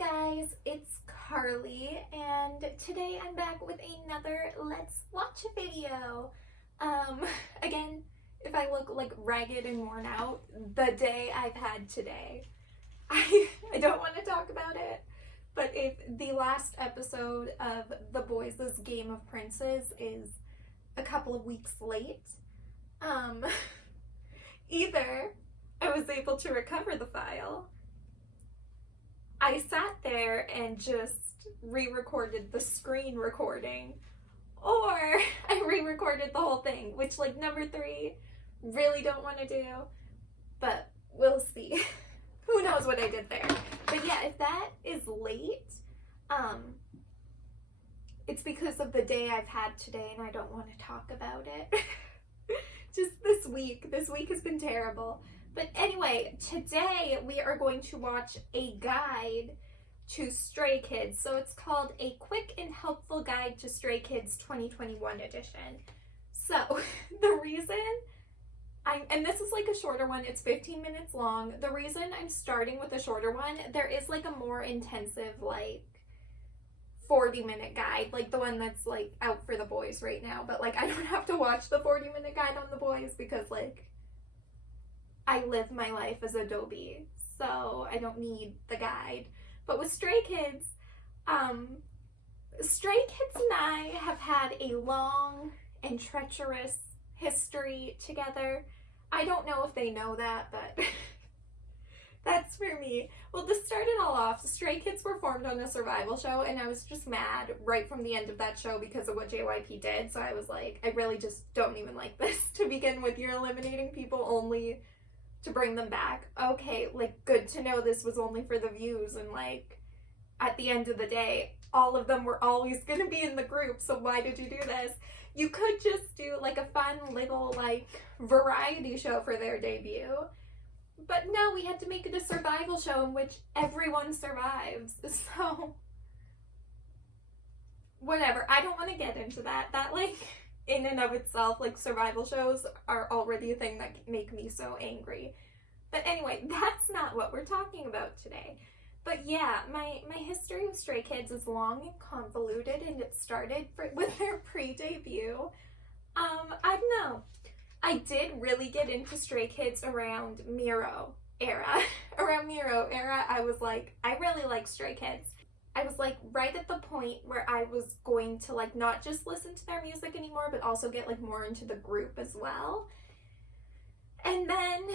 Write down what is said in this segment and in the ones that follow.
guys, it's Carly, and today I'm back with another Let's Watch video. Again, if I look like ragged and worn out, the day I've had today. I don't want to talk about it, but if the last episode of The Boys' Game of Princes is a couple of weeks late, either I was able to recover the file, I sat there and just re-recorded the screen recording, or I re-recorded the whole thing, which, like, number 3, really don't want to do, but we'll see. Who knows what I did there. But yeah, if that is late, it's because of the day I've had today and I don't want to talk about it. Just this week has been terrible. But anyway, today we are going to watch a guide to Stray Kids. So it's called A Quick and Helpful Guide to Stray Kids 2021 edition. So the reason and this is like a shorter one, it's 15 minutes long. The reason I'm starting with a shorter one, there is like a more intensive, like 40-minute guide, like the one that's like out for The Boys right now. But like I don't have to watch the 40-minute guide on The Boys because like I live my life as Adobe, so I don't need the guide. But with Stray Kids, Stray Kids and I have had a long and treacherous history together. I don't know if they know that, but that's for me. Well, to start it all off, Stray Kids were formed on a survival show, and I was just mad right from the end of that show because of what JYP did. So I was like, I really just don't even like this to begin with. You're eliminating people only to bring them back. Okay, like, good to know this was only for the views, and like at the end of the day all of them were always gonna be in the group, so why did you do this? You could just do like a fun little like variety show for their debut, but no, we had to make it a survival show in which everyone survives. So whatever, I don't want to get into that like in and of itself, like, survival shows are already a thing that make me so angry. But anyway, that's not what we're talking about today. But yeah, my history with Stray Kids is long and convoluted, and it started with their pre-debut. I don't know. I did really get into Stray Kids around Miro era. Around Miro era, I was like, I really like Stray Kids. I was like right at the point where I was going to like not just listen to their music anymore, but also get like more into the group as well. And then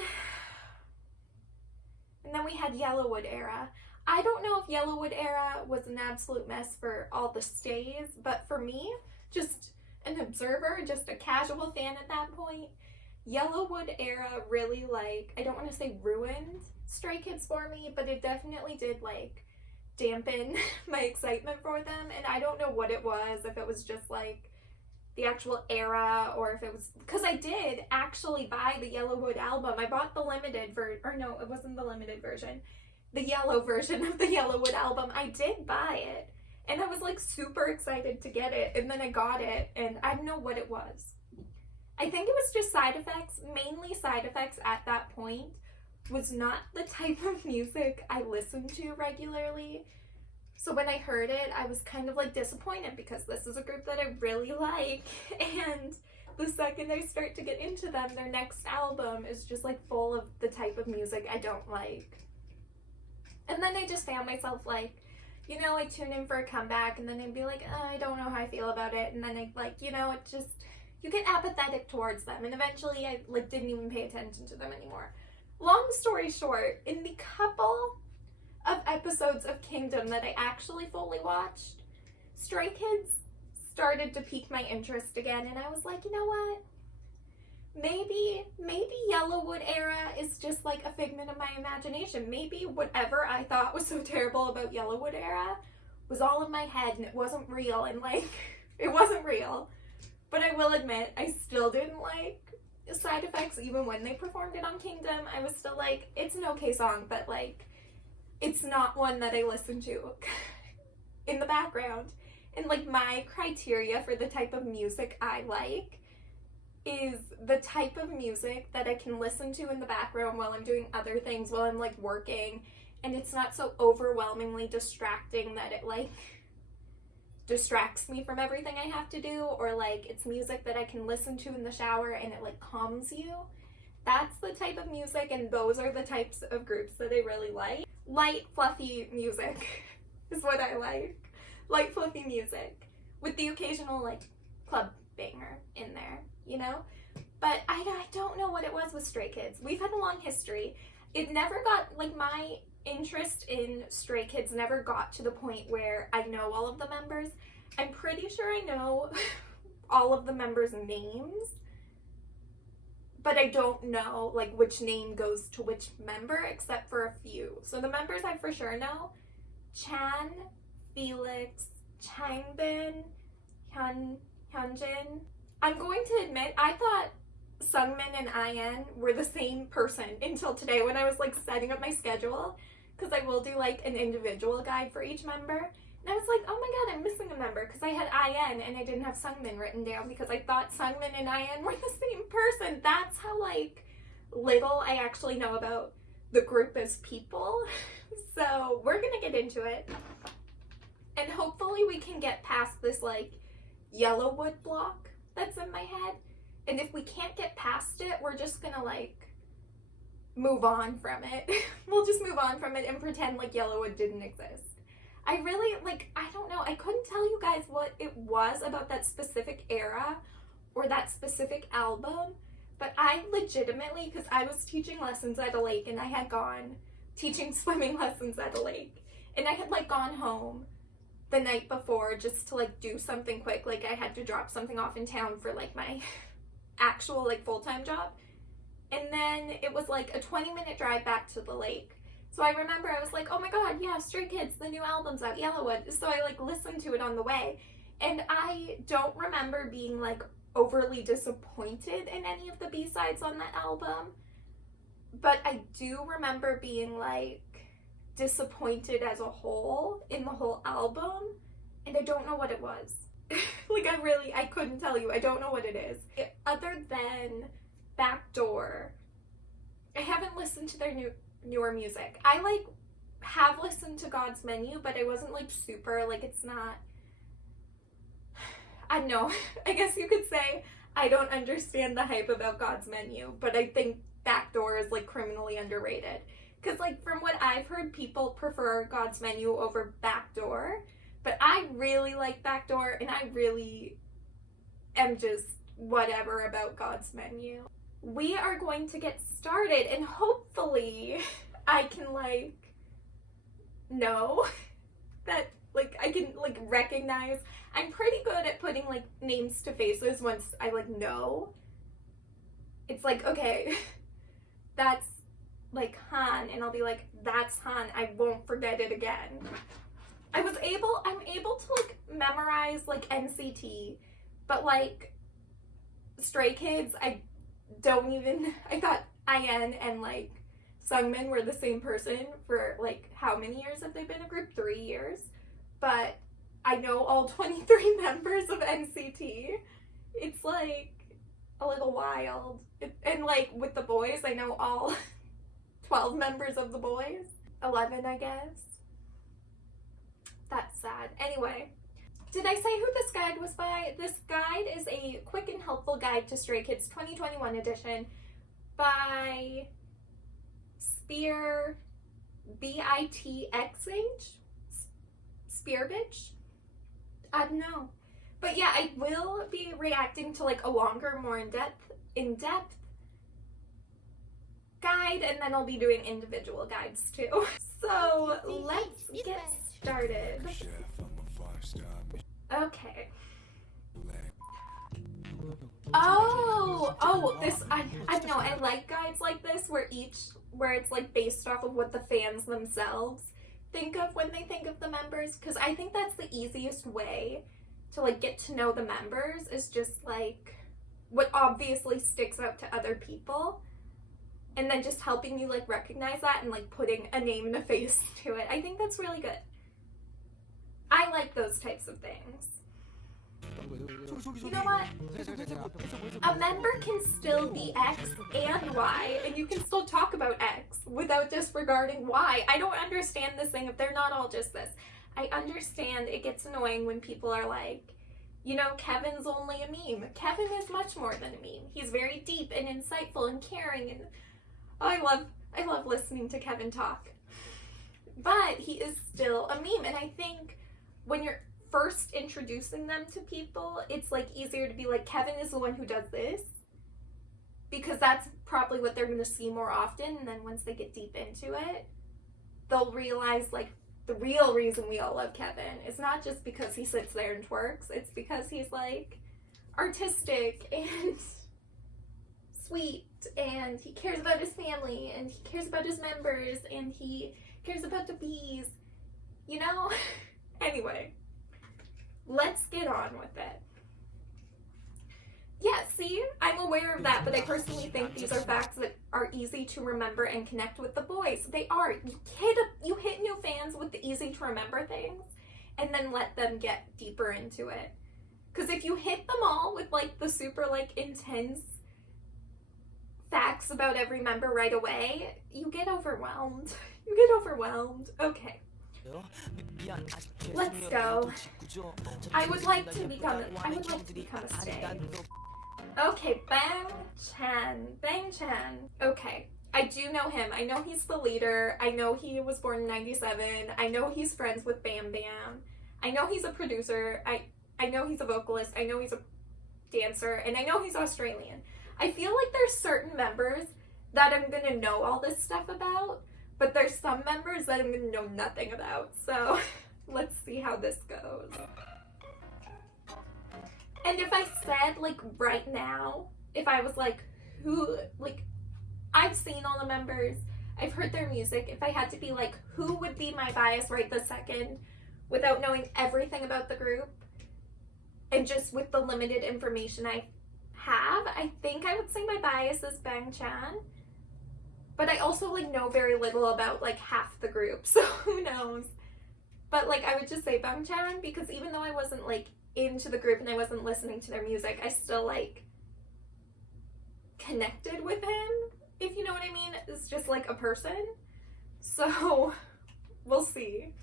we had Yellowwood era. I don't know if Yellowwood era was an absolute mess for all the stays, but for me, just an observer, just a casual fan at that point, Yellowwood era really, like, I don't want to say ruined Stray Kids for me, but it definitely did like dampen my excitement for them. And I don't know what it was, if it was just like the actual era, or if it was, because I did actually buy the Yellowwood album. I bought the limited version, or no, it wasn't the limited version, the yellow version of the Yellowwood album. I did buy it, and I was like super excited to get it, and then I got it, and I don't know what it was. I think it was just side effects, mainly side effects at that point. Was not the type of music I listened to regularly. So when I heard it, I was kind of like disappointed because this is a group that I really like. And the second I start to get into them, their next album is just like full of the type of music I don't like. And then I just found myself like, you know, I tune in for a comeback and then I'd be like, oh, I don't know how I feel about it. And then I'd like, you know, it just, you get apathetic towards them. And eventually I like didn't even pay attention to them anymore. Long story short, in the couple of episodes of Kingdom that I actually fully watched, Stray Kids started to pique my interest again, and I was like, you know what? Maybe Yellowwood era is just like a figment of my imagination. Maybe whatever I thought was so terrible about Yellowwood era was all in my head and it wasn't real, and like, it wasn't real. But I will admit, I still didn't like side effects. Even when they performed it on Kingdom, I was still like, it's an okay song, but like, it's not one that I listen to in the background. And like, my criteria for the type of music I like is the type of music that I can listen to in the background while I'm doing other things, while I'm like working, and it's not so overwhelmingly distracting that it like distracts me from everything I have to do, or like it's music that I can listen to in the shower and it like calms you. That's the type of music, and those are the types of groups that I really like. Light, fluffy music is what I like. Light, fluffy music with the occasional like club banger in there, you know? But I don't know what it was with Stray Kids. We've had a long history. It never got, like, my interest in Stray Kids never got to the point where I know all of the members. I'm pretty sure I know all of the members' names, but I don't know, like, which name goes to which member, except for a few. So the members I for sure know: Chan, Felix, Changbin, Hyunjin. I'm going to admit, I thought Seungmin and IN were the same person until today when I was like setting up my schedule, because I will do like an individual guide for each member, and I was like, oh my god, I'm missing a member, because I had IN and I didn't have Seungmin written down because I thought Seungmin and IN were the same person. That's how like little I actually know about the group as people. So we're gonna get into it, and hopefully we can get past this like Yellowwood block that's in my head. And if we can't get past it, we're just gonna like move on from it. We'll just move on from it and pretend like Yellowwood didn't exist. I really like, I don't know, I couldn't tell you guys what it was about that specific era or that specific album, but I legitimately, because I was teaching lessons at a lake, and I had gone teaching swimming lessons at a lake, and I had like gone home the night before just to like do something quick, like I had to drop something off in town for like my actual like full-time job, and then it was like a 20-minute drive back to the lake. So I remember I was like, oh my god, yeah, Stray Kids, the new album's out, Yellowwood. So I like listened to it on the way, and I don't remember being like overly disappointed in any of the B-sides on that album, but I do remember being like disappointed as a whole in the whole album, and I don't know what it was. Like I couldn't tell you. I don't know what it is. Other than Backdoor, I haven't listened to their newer music. I like have listened to God's Menu, but I wasn't like super, like it's not, I don't know. I guess you could say I don't understand the hype about God's Menu, but I think Backdoor is like criminally underrated. Because like from what I've heard, people prefer God's Menu over Backdoor, but I really like Backdoor, and I really am just whatever about God's Menu. We are going to get started, and hopefully I can like know that like I can like recognize. I'm pretty good at putting like names to faces once I like know. It's like, okay, that's like Han, and I'll be like, that's Han, I won't forget it again. I'm able to like memorize like NCT, but like Stray Kids, I thought IN and like Seungmin were the same person for like, how many years have they been a group? 3 years. But I know all 23 members of NCT. It's like a little wild. And like with the boys, I know all 12 members of the boys. 11, I guess. That's sad. Anyway, did I say who this guide was by? This guide is a quick and helpful guide to Stray Kids 2021 edition by Spear, bitxh? Spear bitch? I don't know. But yeah, I will be reacting to like a longer, more in-depth guide, and then I'll be doing individual guides too. So let's get started. Okay. This I know, I like guides like this where it's like based off of what the fans themselves think of when they think of the members, because I think that's the easiest way to like get to know the members, is just like what obviously sticks out to other people, and then just helping you like recognize that and like putting a name and a face to it. I think that's really good. I like those types of things. You know what? A member can still be X and Y, and you can still talk about X without disregarding Y. I don't understand this thing if they're not all just this. I understand it gets annoying when people are like, you know, Kevin's only a meme. Kevin is much more than a meme. He's very deep and insightful and caring, and I love listening to Kevin talk. But he is still a meme, and I think when you're first introducing them to people, it's like easier to be like, Kevin is the one who does this, because that's probably what they're going to see more often. And then once they get deep into it, they'll realize like the real reason we all love Kevin is not just because he sits there and twerks. It's because he's like artistic and sweet, and he cares about his family, and he cares about his members, and he cares about the bees, you know? Anyway, let's get on with it. Yeah, see, I'm aware of that, but I personally think these are facts that are easy to remember and connect with the boys. They are. You hit new fans with the easy to remember things, and then let them get deeper into it. Because if you hit them all with like the super like intense facts about every member right away, you get overwhelmed. You get overwhelmed. Okay. Let's go. I would like to become a stay. Okay, Bang Chan. Okay, I do know him. I know he's the leader. I know he was born in 97. I know he's friends with Bam Bam. I know he's a producer. I know he's a vocalist. I know he's a dancer. And I know he's Australian. I feel like there's certain members that I'm gonna know all this stuff about, but there's some members that I'm gonna know nothing about. So let's see how this goes. And if I said, like, right now, if I was like, who, like, I've seen all the members, I've heard their music, if I had to be like, who would be my bias right this second without knowing everything about the group and just with the limited information I have, I think I would say my bias is Bang Chan. But I also, like, know very little about, like, half the group, so who knows. But, like, I would just say Bang Chan, because even though I wasn't, like, into the group and I wasn't listening to their music, I still, like, connected with him, if you know what I mean. It's just, like, a person. So, we'll see.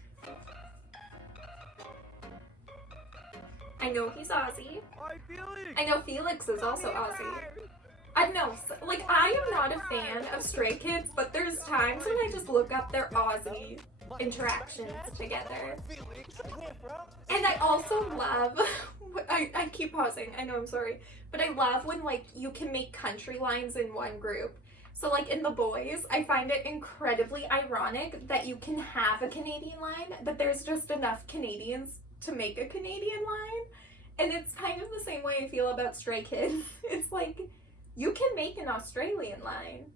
I know he's Aussie. I know Felix is also Aussie. I don't know, like, I am not a fan of Stray Kids, but there's times when I just look up their Aussie interactions together. And I also love, I keep pausing, I know, I'm sorry, but I love when, like, you can make country lines in one group. So, like, in The Boys, I find it incredibly ironic that you can have a Canadian line, but there's just enough Canadians to make a Canadian line. And it's kind of the same way I feel about Stray Kids. It's like, you can make an Australian line.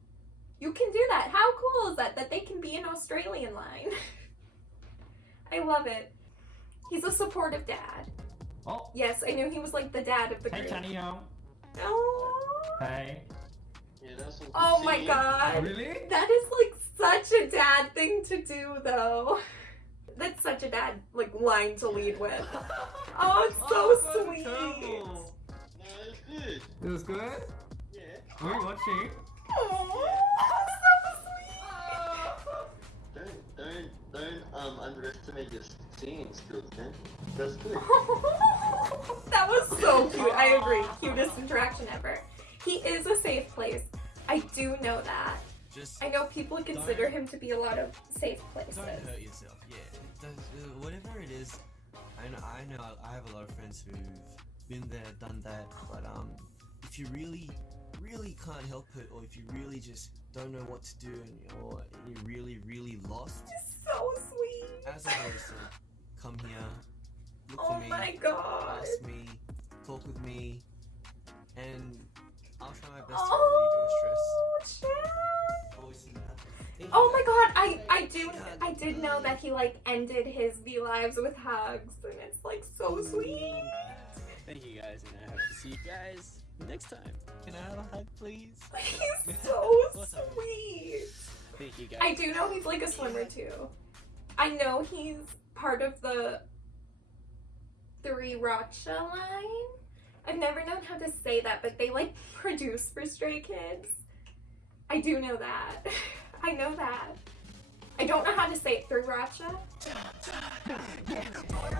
You can do that. How cool is that? That they can be an Australian line. I love it. He's a supportive dad. Oh. Yes, I knew he was like the dad of the group. Hey, Chanio. Oh. Hey. Yeah, that's some Oh my god. Oh, really? That is like such a dad thing to do though. That's such a dad like line to lead with. Oh, it's so sweet. No, it's good. It was good? Yeah. We're watching. Oh, so sweet. Don't underestimate your singing skills, man. That's good. That was so cute. I agree. Cutest interaction ever. He is a safe place. I do know that. I know people consider him to be a lot of safe places. Don't hurt yourself. Yeah, whatever it is. I know. I have a lot of friends who've been there, done that. But if you really can't help it, or if you really just don't know what to do, or you're really lost. He's so sweet. As a person, come here, look for me. Oh my god. Ask me, talk with me, and I'll try my best to relieve your stress. Chad. Oh my god, I did know that he like ended his V lives with hugs, and it's like so sweet. Thank you guys, and I hope to see you guys next time. Can I have a hug, please? He's so sweet. Thank you guys. I do know he's like a swimmer too. I know he's part of the Racha line. I've never known how to say that, but they like produce for Stray Kids. I do know that. I know that. I don't know how to say it. Racha.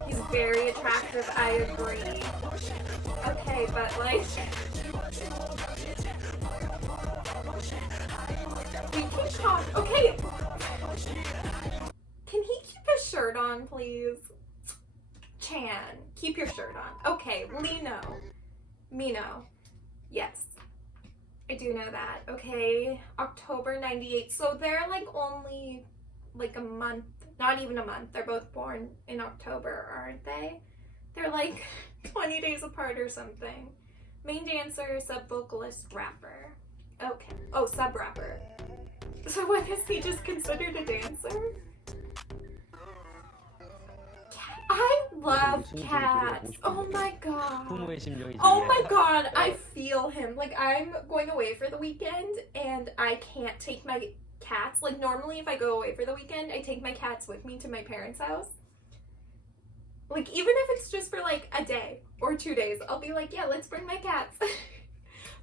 He's very attractive, I agree. Okay, but like we can talk. Okay. Can he keep his shirt on, please? Chan, keep your shirt on. Okay, Mino. Yes. I do know that. Okay, October 98. So they're like only like a month, not even a month. They're both born in October, aren't they? They're like 20 days apart or something. Main dancer, sub-vocalist, rapper. Okay. Oh, sub-rapper. So what is he just considered a dancer? I love cats. Oh my god. 부모의 심정이지. Oh my god, I feel him. Like, I'm going away for the weekend and I can't take my cats. Like, normally if I go away for the weekend, I take my cats with me to my parents' house. Like, even if it's just for like a day or 2 days, I'll be like, yeah, let's bring my cats.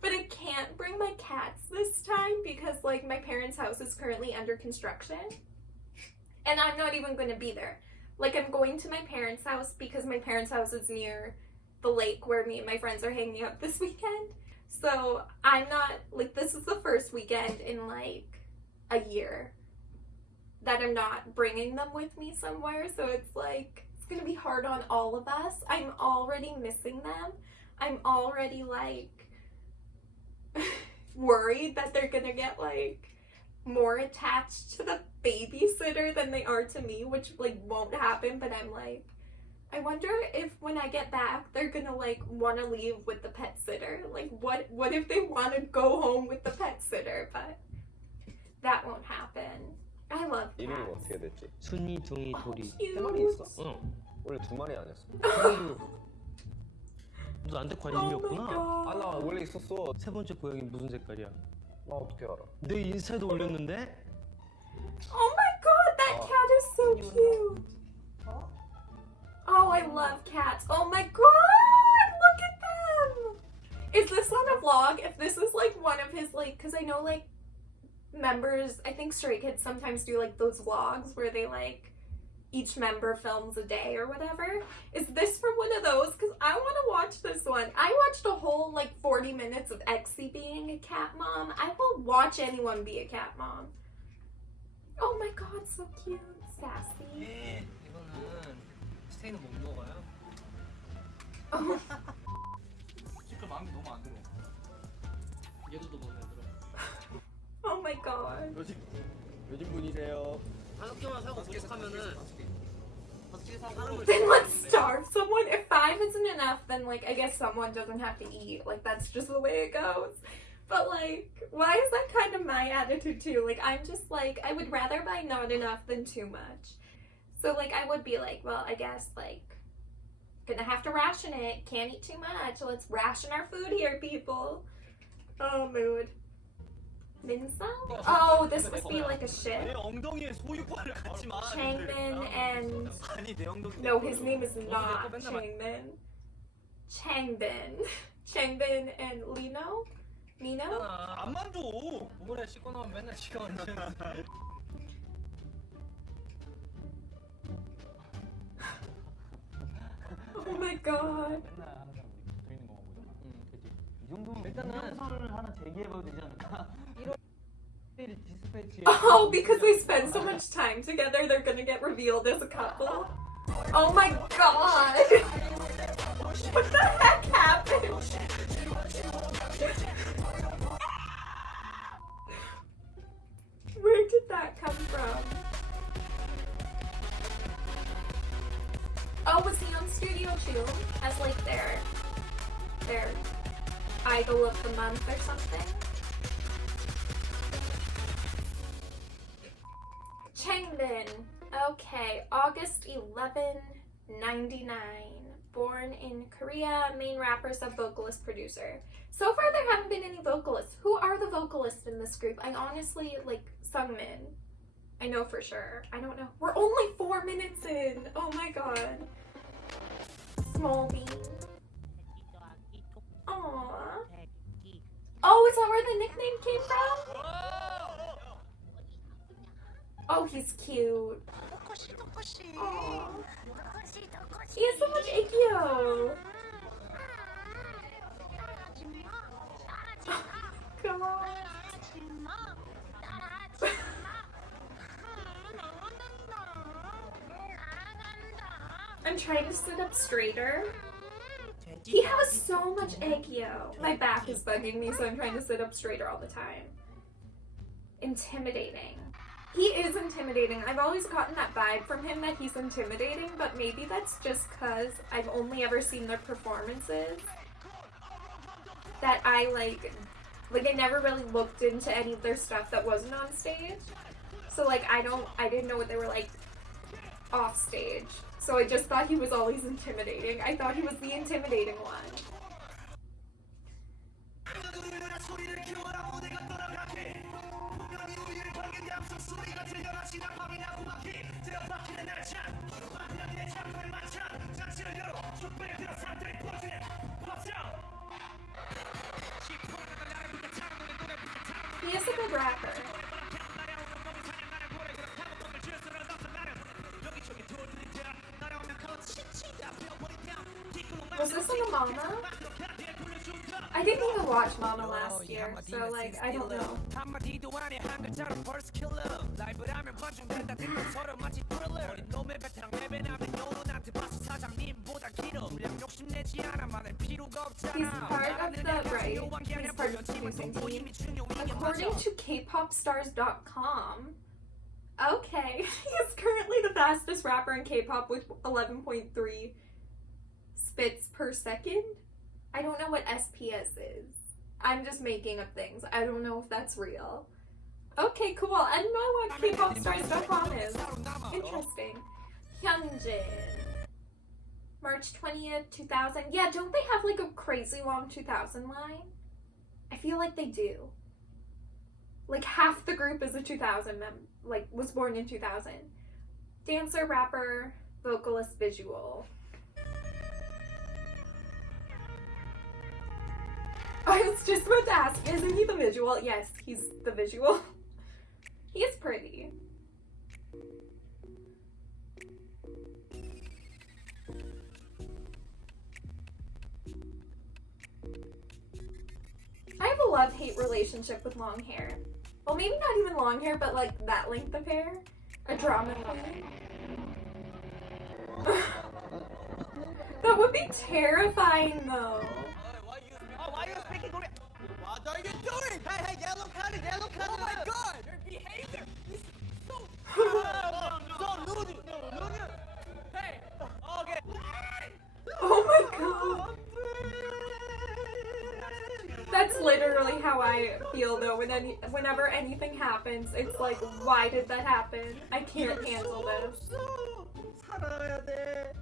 But I can't bring my cats this time because like my parents' house is currently under construction. And I'm not even going to be there. Like, I'm going to my parents' house because my parents' house is near the lake where me and my friends are hanging out this weekend. So I'm not, like, this is the first weekend in like a year that I'm not bringing them with me somewhere. So it's like, it's gonna be hard on all of us. I'm already missing them. I'm already like worried that they're gonna get like more attached to the babysitter than they are to me, which like won't happen, but I'm like, I wonder if when I get back they're gonna like want to leave with the pet sitter. Like what if they want to go home with the pet sitter? But that won't happen. I love 이름이 cats. 어떻게 됐지? 순이, 둥이, 도리. 세 마리 Cute. 있었어. 응. 원래 2마리 아니었어. 너 나한테 Oh 관심이 my 없구나. 아, god. 나 원래 있었어. 세 번째 고양이 무슨 색깔이야? 나 어떻게 알아? 내 인스타에도 올렸는데? Oh my god, that cat is so cute. Oh, I love cats. Oh my god, look at them. Is this on a vlog? If this is like one of his like, because I know like members, I think Stray Kids sometimes do like those vlogs where they like each member films a day or whatever. Is this from one of those? Because I want to watch this one. I watched a whole like 40 minutes of Exy being a cat mom. I will watch anyone be a cat mom. Oh my god, so cute. Sassy. 네, 이거는 스테이는 못 먹어요. Oh, 진짜 마음이 너무 안 들어. 얘도 너 마음에 들어. oh my god. 요즘 분이세요? 5개만 사고 부족하면은 5개 사고 Then let's starve someone. If 5 isn't enough, then like I guess someone doesn't have to eat. Like that's just the way it goes. But like, why is that kind of my attitude too? Like I'm just like, I would rather buy not enough than too much. So like I would be like, well, I guess like gonna have to ration it. Can't eat too much. Let's ration our food here, people. Oh, mood. Minsa? Oh, this must be like a ship. 내 엉덩이에 소유권을 갖지 마. Changbin and 아니 내 엉덩이. no, his name is not Changbin. Changbin and Nino? 안만 줘. 뭐래 씻고 나면 맨날 지가 언제. Oh my god. 맨날 항상 붙어 있는 거 보잖아. 그치. 이 정도면 일단은 선을 하나 제기해봐도 되지 않을까? 1월 디스패치. Oh, because they spend so much time together, they're gonna get revealed as a couple. Oh my god! What the heck happened? Where did that come from? Oh, was he on Studio 2 as like their idol of the month or something? Changbin. Okay, August 11, 99. Born in Korea, main rapper, sub-vocalist, producer. So far there haven't been any vocalists. Who are the vocalists in this group? I honestly, like, Seungmin. I know for sure. I don't know. We're only 4 minutes in. Oh my god. small bean. Aww. Oh, is that where the nickname came from? Oh, he's cute. Aww. He has so much aegyo. God. I'm trying to sit up straighter. He has so much aegyo. My back is bugging me, so I'm trying to sit up straighter all the time. Intimidating. He is intimidating. I've always gotten that vibe from him that he's intimidating, but maybe that's just because I've only ever seen their performances. That I like I never really looked into any of their stuff that wasn't on stage. So like I didn't know what they were like off stage. So I just thought he was always intimidating. I thought he was the intimidating one. He is a good rapper. Was this in the Mama? I didn't even watch Mama last year, so like, I don't know. He's part of the, right, he's part of the producing team. According to kpopstars.com, okay, he is currently the fastest rapper in K-pop with 11.3 spits per second. I don't know what SPS is. I'm just making up things. I don't know if that's real. Okay, cool. I don't know what kpopstars.com is. Interesting. Hyunjin. March 20th, 2000. Yeah, don't they have like a crazy long 2000 line? I feel like they do. Like half the group is a 2000 like was born in 2000. Dancer, rapper, vocalist, visual. I was just about to ask, isn't he the visual? Yes, he's the visual. He is pretty. I have a love-hate relationship with long hair. Well, maybe not even long hair, but like that length of hair. A drama queen. That would be terrifying though. Why are you speaking Korean? What are you doing? Hey, yellow card, yellow card. Oh my god, your behavior is so so rude. Hey, okay. Oh my god. That's literally how I feel though. Whenever anything happens, it's like, why did that happen? I can't handle this. 살아야 돼.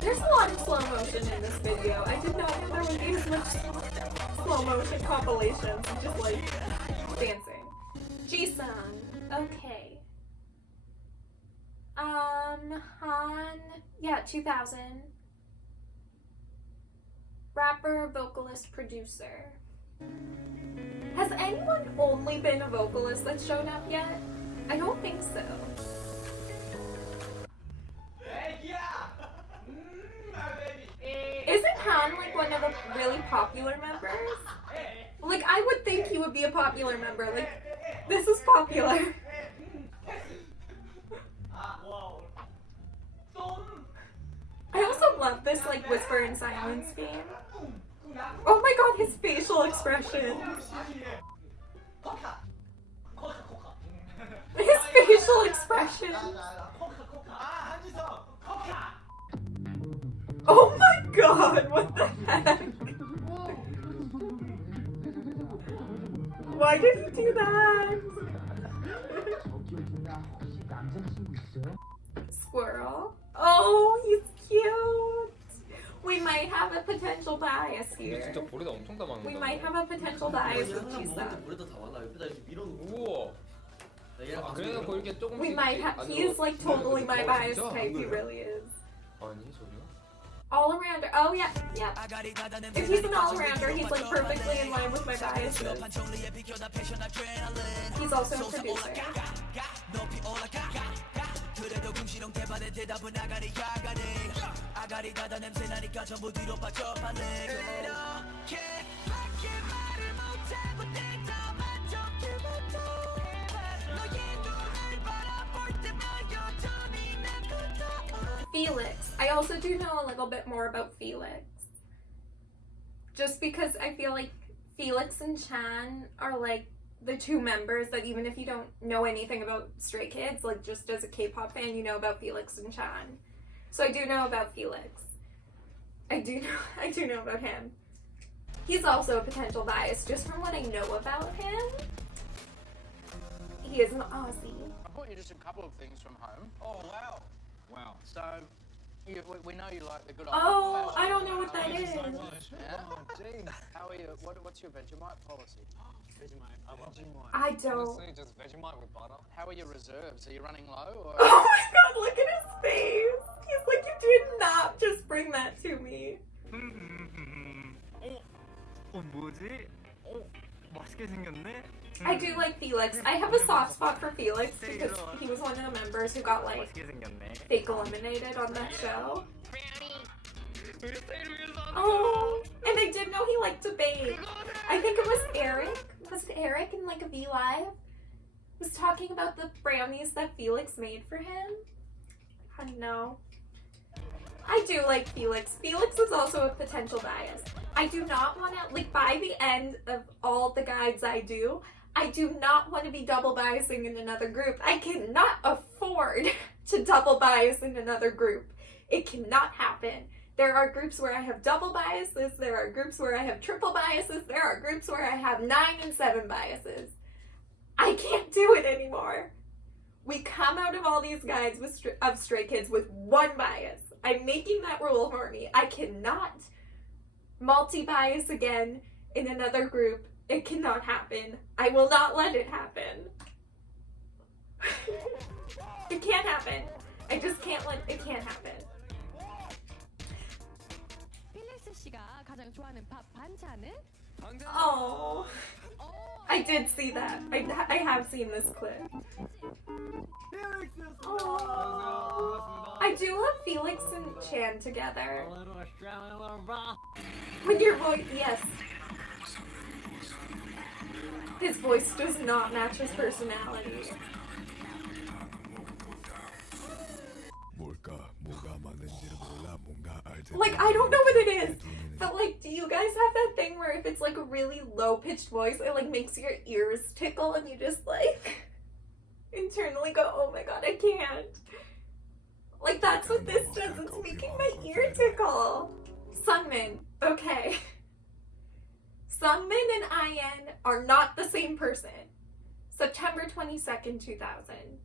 There's a lot of slow motion in this video. I did not know there would be as much slow motion compilations of just like dancing. Jisung. Okay. Han. Yeah, 2000. Rapper, vocalist, producer. Has anyone only been a vocalist that's shown up yet? I don't think so. Isn't Han like one of the really popular members? Like, I would think he would be a popular member. Like, this is popular. I also love this like whisper and silence game. Oh my god, his facial expression. His facial expression. Oh my god, what the heck? Why did he do that? Squirrel. Oh, he's cute. Wait, might have a potential bias 근데 here. 진짜 볼에다 엄청 다 막는다. We might have a potential bias with 먹을 때 Jisa. 물에다 다 말라. 옆에다 이렇게 밀어놓고. 우와. 얘랑 그래놓고 이렇게 조금씩. We might have. He is like totally my bias type. He really is. 아니 전혀. All arounder. Oh yeah, yeah. If he's an all arounder, he's like perfectly in line with my biases. He's also a producer. Felix. I also do know a little bit more about Felix. Just because I feel like Felix and Chan are like the two members that even if you don't know anything about Stray Kids, like just as a K-pop fan, you know about Felix and Chan. So I do know about Felix. I do know about him. He's also a potential bias just from what I know about him. He is an Aussie. I brought you just a couple of things from home. Oh wow. Wow. So, we know you like the good old. Oh, I don't know what that is. Yeah. Oh, jeez. How are you? What's your Vegemite policy? Vegemite. I love Vegemite. I don't. Honestly, just Vegemite with butter. How are your reserves? Are you running low or? Oh my god, look at his face! He's like, you did not just bring that to me. 뭐지? 맛있게 생겼네? I do like Felix. I have a soft spot for Felix because he was one of the members who got like 맛있게 생겼네. fake eliminated on that show. Oh, and I did know he liked to bake. I think it was Eric. Was it Eric in like a V Live? Was talking about the brownies that Felix made for him. I don't know. I do like Felix. Felix is also a potential bias. I do not want to, like, by the end of all the guides I do not want to be double biasing in another group. I cannot afford to double bias in another group. It cannot happen. There are groups where I have double biases. There are groups where I have triple biases. There are groups where I have 9 and 7 biases. I can't do it anymore. We come out of all these guides of Stray Kids with 1 bias. I'm making that rule for me. I cannot multi-bias again in another group. It cannot happen. I will not let it happen. It can't happen. I just can't let it can't happen. 필릭스 씨가 가장 좋아하는 밥 반찬은? Oh, I did see that. I have seen this clip. Oh, I do love Felix and Chan together. When your voice, yes. His voice does not match his personality. Like, I don't know what it is, but like, do you guys have that thing where if it's like a really low-pitched voice, it like makes your ears tickle and you just like internally go, oh my god, I can't. Like, that's what this does. It's making my ear tickle. Seungmin. Okay. Seungmin and IN are not the same person. September 22nd, 2000.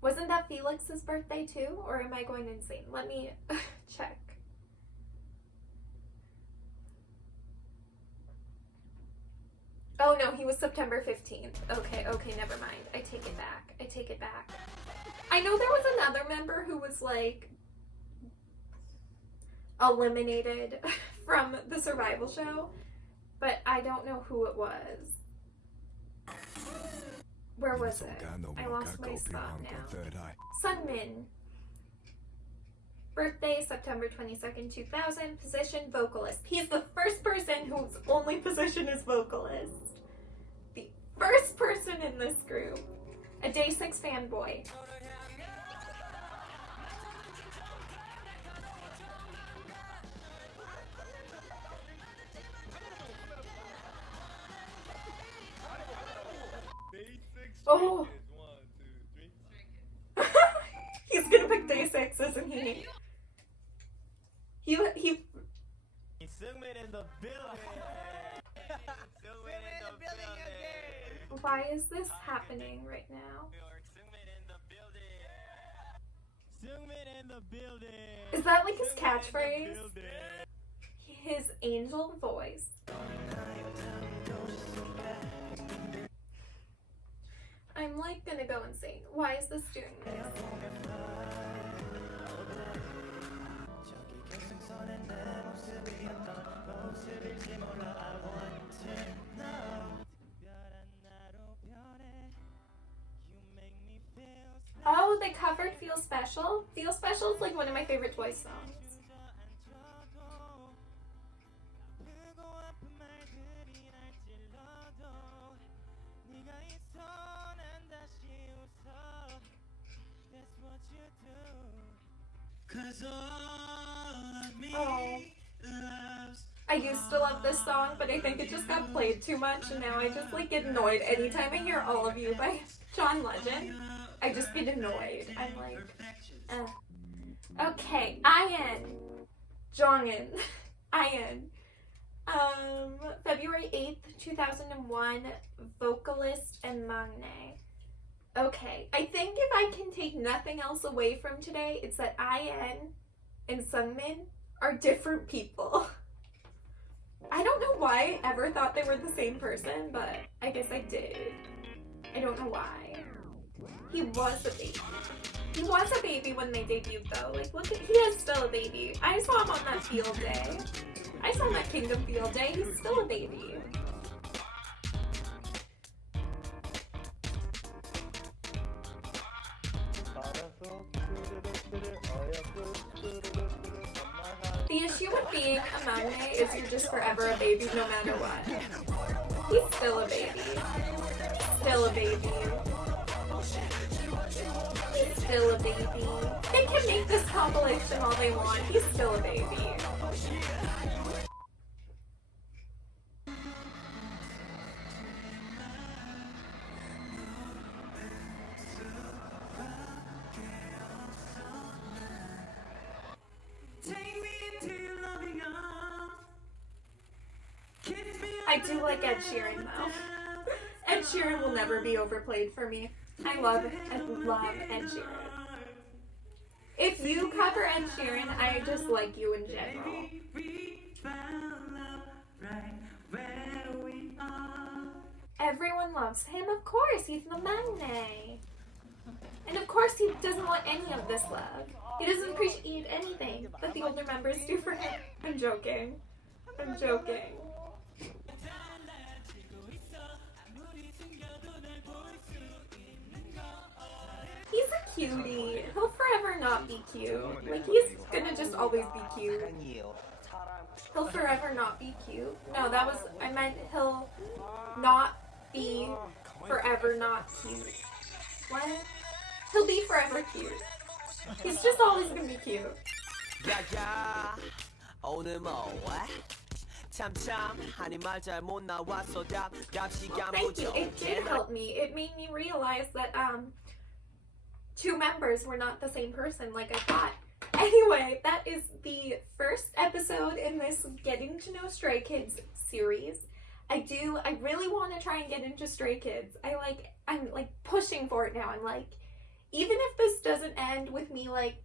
Wasn't that Felix's birthday too? Or am I going insane? Let me check. Oh no, he was September 15th. Okay, never mind. I take it back. I know there was another member who was like eliminated from the survival show, but I don't know who it was. Where was it? I lost my spot now. Seungmin. Birthday, September 22nd, 2000. Position, vocalist. He's the first person whose only position is vocalist. The first person in this group. A Day 6 fanboy. Oh. He's gonna pick Day 6, isn't he? He Seungmin in the building. Seungmin in the building. Why is this happening right now? Seungmin in the building. Is that like his catchphrase? angel voice. I'm like gonna go insane. Why is this doing this? Oh, they covered Feel Special. Feel Special is like one of my favorite Twice songs. Oh. I used to love this song, but I think it just got played too much, and now I just like get annoyed anytime I hear All of You by John Legend. I just get annoyed. I'm like, okay, IN. Jongin. IN. February 8th, 2001, vocalist and maknae. Okay, I think if I can take nothing else away from today, it's that IN and Seungmin are different people. I don't know why I ever thought they were the same person, but I guess I did. I don't know why. He was a baby. He was a baby when they debuted though. Like, look at, he is still a baby. I saw him on that field day. I saw him at Kingdom field day. He's still a baby. The issue with being a maknae is you're just forever a baby no matter what. He's still a baby. Still a baby. He's still a baby. They can make this compilation all they want. He's still a baby. I do like Ed Sheeran though. Ed Sheeran will never be overplayed for me. I love Ed Sheeran. If you cover Ed Sheeran, I just like you in general. Everyone loves him, of course. He's the maknae. And of course he doesn't want any of this love. He doesn't appreciate anything that the older members do for him. I'm joking. I'm joking. He's a cutie. He'll forever not be cute. Like, he's gonna just always be cute. He'll forever not be cute. No, that was, I meant he'll not be forever not cute. What? He'll be forever cute. He's just always gonna be cute. Thank you. It did help me. It made me realize that two members were not the same person like I thought. Anyway, that is the first episode in this Getting to Know Stray Kids series. I really want to try and get into Stray Kids. I'm like pushing for it now. I'm like, even if this doesn't end with me like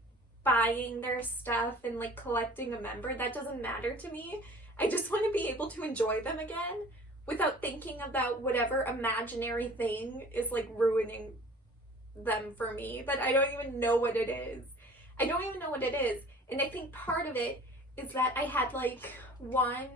buying their stuff and like collecting a member, that doesn't matter to me. I just want to be able to enjoy them again without thinking about whatever imaginary thing is like ruining them for me that I don't even know what it is. I don't even know what it is. And I think part of it is that I had like one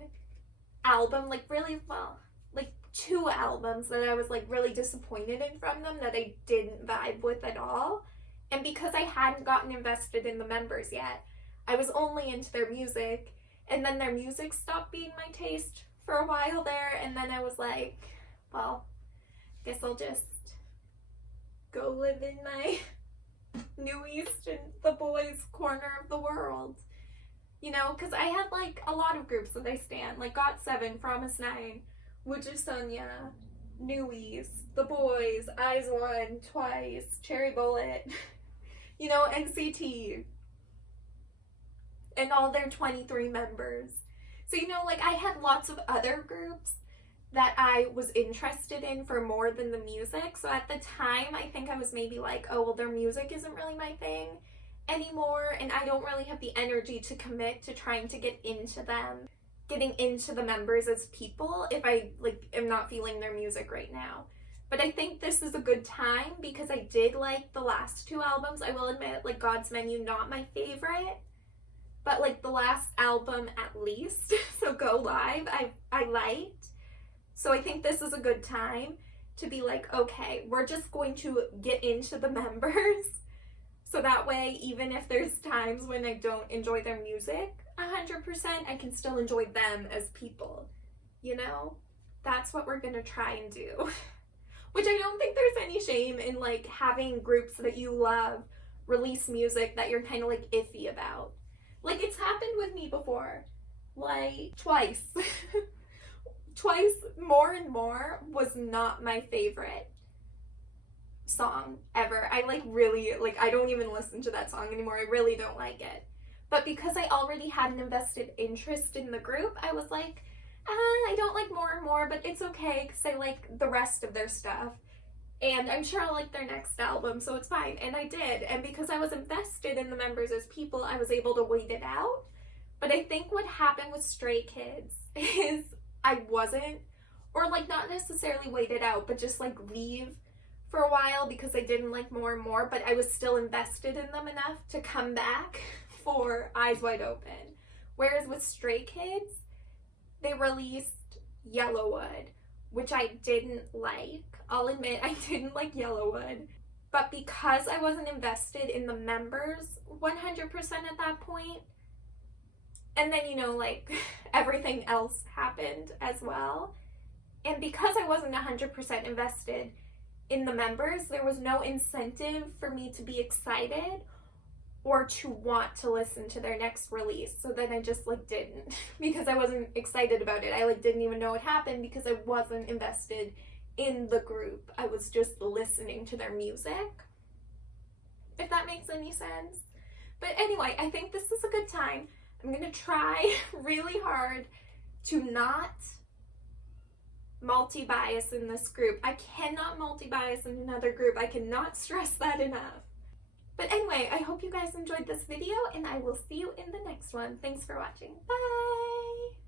album, like really, well, like two albums that I was like really disappointed in from them that I didn't vibe with at all. And because I hadn't gotten invested in the members yet, I was only into their music, and then their music stopped being my taste for a while there, and then I was like, well, guess I'll just go live in my New East and the boys' corner of the world. You know, because I had like a lot of groups that I stan, like GOT7, Promise 9, Woojoo Sonya, New East, The Boys, Eyes One, Twice, Cherry Bullet, you know, NCT, and all their 23 members. So, you know, like I had lots of other groups that I was interested in for more than the music. So at the time, I think I was maybe like, oh, well, their music isn't really my thing anymore, and I don't really have the energy to commit to trying to get into them. getting into the members as people if I like am not feeling their music right now. But I think this is a good time because I did like the last two albums. I will admit, like God's Menu, not my favorite, but like the last album at least, so Go Live, I liked. So I think this is a good time to be like, okay, we're just going to get into the members. So that way, even if there's times when I don't enjoy their music 100%, I can still enjoy them as people, you know? That's what we're gonna try and do. Which I don't think there's any shame in like having groups that you love release music that you're kind of like iffy about. Like it's happened with me before, like twice. Twice, More and More was not my favorite song ever. I like really, like I don't even listen to that song anymore. I really don't like it. But because I already had an invested interest in the group, I was like, I don't like More and More, but it's okay because I like the rest of their stuff. And I'm sure I'll like their next album, so it's fine. And I did. And because I was invested in the members as people, I was able to wait it out. But I think what happened with Stray Kids is I wasn't, or like not necessarily wait it out, but just like leave for a while because I didn't like More and More, but I was still invested in them enough to come back for Eyes Wide Open. Whereas with Stray Kids, they released Yellowwood, which I didn't like. I'll admit I didn't like Yellowwood. But because I wasn't invested in the members 100% at that point, and then, you know, like everything else happened as well. And because I wasn't 100% invested in the members, there was no incentive for me to be excited or to want to listen to their next release. So then I just like didn't because I wasn't excited about it. I like didn't even know it happened because I wasn't invested in the group. I was just listening to their music, if that makes any sense. But anyway, I think this is a good time. I'm gonna try really hard to not multi-bias in this group. I cannot multi-bias in another group. I cannot stress that enough. But anyway, I hope you guys enjoyed this video and I will see you in the next one. Thanks for watching. Bye!